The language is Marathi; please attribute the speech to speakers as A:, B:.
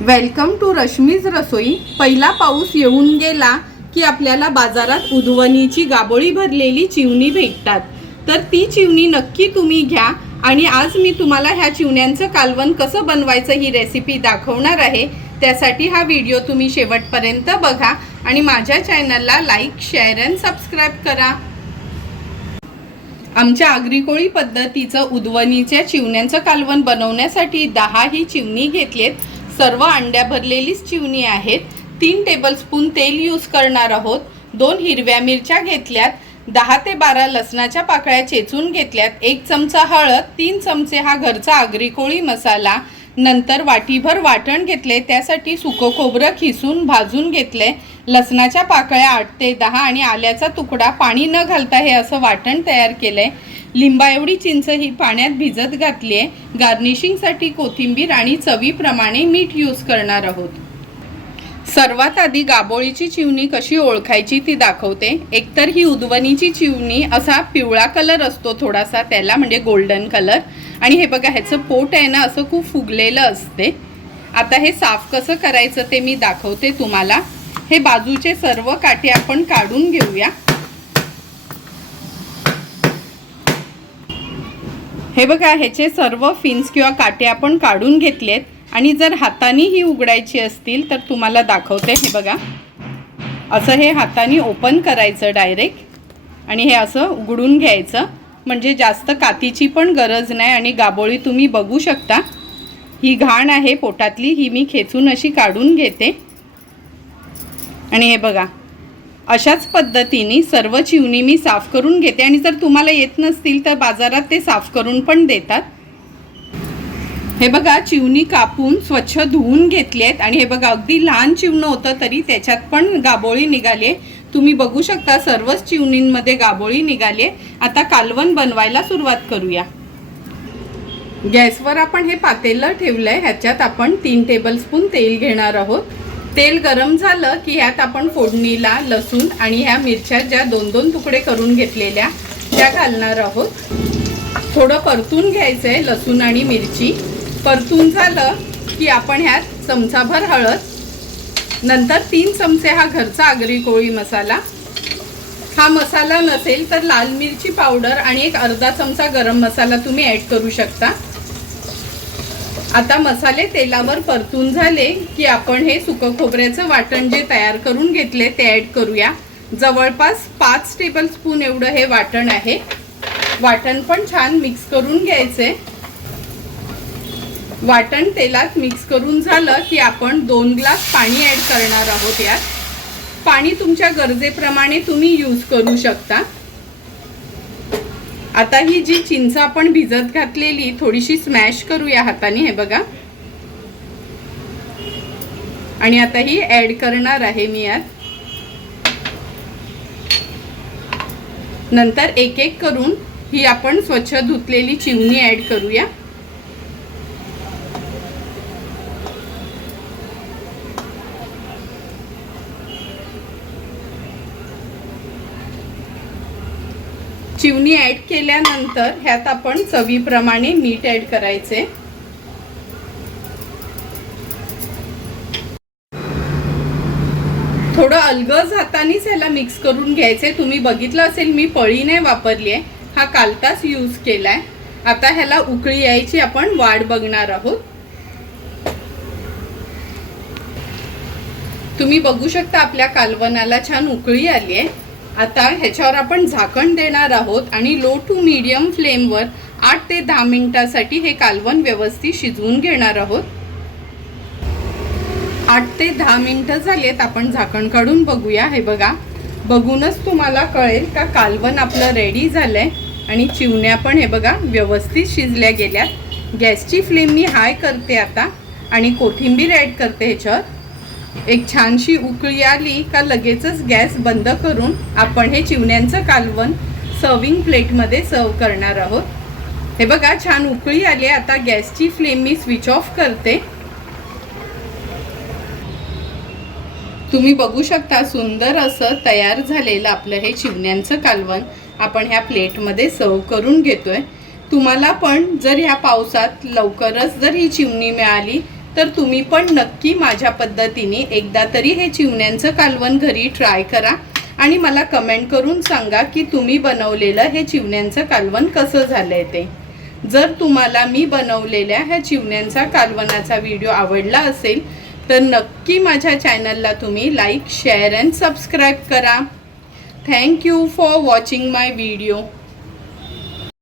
A: वेलकम टू रश्मीज रसोई पहिला पाऊस येऊन गेला की आपल्याला बाजारात उधवणीची गाबोळी भरलेली चिवणी भेटतात. तर ती चिवणी नक्की तुम्ही घ्या आणि आज मी तुम्हाला ह्या चिवण्यांचं कालवण कसं बनवायचं ही रेसिपी दाखवणार आहे. त्यासाठी हा व्हिडिओ तुम्ही शेवटपर्यंत बघा आणि माझ्या चॅनलला लाईक शेअर अँड सबस्क्राईब करा. आमच्या आग्रिकोळी पद्धतीचं उधवणीच्या चिवण्यांचं कालवण बनवण्यासाठी दहा ही चिवणी घेतलेत. सर्व अंड्या भरलेलीच चिवणी आहेत. तीन टेबलस्पून तेल यूज करणार आहोत. दोन हिरव्या मिरच्या घेतल्यात. दहा ते बारा लसणाच्या पाकळ्या चेचून घेतल्यात. एक चमचा हळद तीन चमचे हा घरचा आग्रिकोळी मसाला. नंतर वाटीभर वाटण घेतले. त्यासाठी सुकं खोबरं खिसून भाजून घेतले. लसणाच्या पाकळ्या आठ ते दहा आणि आल्याचा तुकडा पाणी न घालता हे असं वाटण तयार केलं आहे लिंबा एवढी चिंच ही पाण्यात भिजत घातली आहे. गार्निशिंगसाठी कोथिंबीर आणि चवीप्रमाणे मीठ यूज करणार आहोत. सर्वात आधी गाबोळीची चिवणी कशी ओळखायची ती दाखवते. एकतर ही उदवणीची चिवणी असा पिवळा कलर असतो थोडासा त्याला म्हणजे गोल्डन कलर आणि हे बघा ह्याचं पोट आहे ना असं खूप फुगलेलं असते. आता हे साफ कसं करायचं ते मी दाखवते तुम्हाला. हे बाजूचे सर्व काटे आपण काढून घेऊया. हे बघा ह्याचे सर्व फिन्स किंवा काटे आपण काढून घेतलेत आणि जर हाताने ही उघडायची असतील तर तुम्हाला दाखवते हे बघा. असं हे हाताने ओपन करायचं डायरेक्ट आणि हे असं उघडून घ्यायचं. म्हणजे जास्त कातीची पण गरज नाही आणि गाबोळी तुम्ही बघू शकता. ही घाण आहे पोटातली ही मी खेचून अशी काढून घेते. आणि हे बघा अशाच पद्धतीने सर्व चिवणी मी साफ करून घेते. आणि जर तुम्हाला येत नसतील तर बाजारात ते साफ करून पण देतात. हे बघा चिवणी कापून स्वच्छ धुवून घेतली आहेत. आणि हे बघा अगदी लहान चिवणं होतं तरी त्याच्यात पण गाबोळी निघाली आहे. तुम्ही बघू शकता सर्वच चिवणींमध्ये गाबोळी निघाली आहे. आता कालवण बनवायला सुरुवात करूया. गॅसवर आपण हे पातेलं आहे ह्याच्यात आपण तीन टेबलस्पून तेल घेणार आहोत. तेल गरम झालं की ह्यात आपण फोडणीला लसूण आणि ह्या मिरच्या ज्या दोन दोन तुकडे करून घेतलेल्या त्या घालणार आहोत. थोडं परतून घ्यायचं आहे लसूण आणि मिरची. परतून झालं की आपण ह्यात चमचाभर हळद नंतर तीन चमचे हा घरचा आगरी कोळी मसाला. हा मसाला नसेल तर लाल मिरची पावडर आणि एक अर्धा चमचा गरम मसाला तुम्ही ॲड करू शकता. आता मसाले तेलावर परतून झाले की आपण हे सुकं खोबऱ्याचं वाटण जे तयार करून घेतले ते ॲड करूया. जवळपास पाच टेबलस्पून एवढं हे वाटण आहे. वाटण पण छान मिक्स करून घ्यायचे. वाटण तेलात मिक्स करून झालं की आपण दोन ग्लास पाणी ॲड करणार आहोत यात. पाणी तुमच्या गरजेप्रमाणे तुम्ही यूज करू शकता. आता ही जी चिंच आपण भिजत घातलेली थोडीशी स्मॅश करूया हाताने हे बघा. आणि आता ही ऍड करणार आहे मी यात. नंतर एक एक करून ही आपण स्वच्छ धुतलेली चिमणी ऍड करूया. चिवणी ऍड केल्यानंतर ह्यात आपण चवीप्रमाणे मीठ ऍड करायचे. थोडं अलगज हातानेच ह्याला मिक्स करून घ्यायचे. तुम्ही बघितलं असेल मी पळी नाही वापरली आहे हा कालताच यूज केला आहे आता ह्याला उकळी यायची आपण वाट बघणार आहोत. तुम्ही बघू शकता आपल्या कालवनाला छान उकळी आली आहे आता ह्याच्यावर आपण झाकण देणार आहोत आणि लो टू मीडियम फ्लेमवर आठ ते दहा मिनिटासाठी हे कालवण व्यवस्थित शिजवून घेणार आहोत. आठ ते दहा मिनिटं झालेत आपण झाकण काढून बघूया. हे बघा बघूनच तुम्हाला कळेल का कालवण आपलं रेडी झालंय आणि चिवण्या पण हे बघा व्यवस्थित शिजल्या गेल्यात. गॅसची फ्लेम मी हाय करते आता आणि कोथिंबीर ॲड करते ह्याच्यावर. एक छानशी उकळी आली का लगेचच गॅस बंद करून आपण हे चिवण्यांचं कालवण सर्विंग प्लेटमध्ये सर्व करणार आहोत. हे बघा छान उकळी आली आता गॅसची फ्लेम मी स्विच ऑफ करते. तुम्ही बघू शकता सुंदर असं तयार झालेलं आपलं हे चिवण्यांचं कालवण आपण ह्या प्लेटमध्ये सर्व करून घेतोय. तुम्हाला पण जर ह्या पावसात लवकरच जर ही चिमणी मिळाली तर तुम्ही पण नक्की माझ्या पद्धतीने एकदा तरी हे चिवण्यांचं कालवण घरी ट्राय करा. आणि मला कमेंट करून सांगा की तुम्ही बनवलेलं हे चिवण्यांचं कालवण कसं झालं आहे ते. जर तुम्हाला मी बनवलेल्या ह्या चिवण्यांचा कालवणाचा व्हिडिओ आवडला असेल तर नक्की माझ्या चॅनलला तुम्ही लाईक शेअर अँड सबस्क्राईब करा. Thank you for watching my video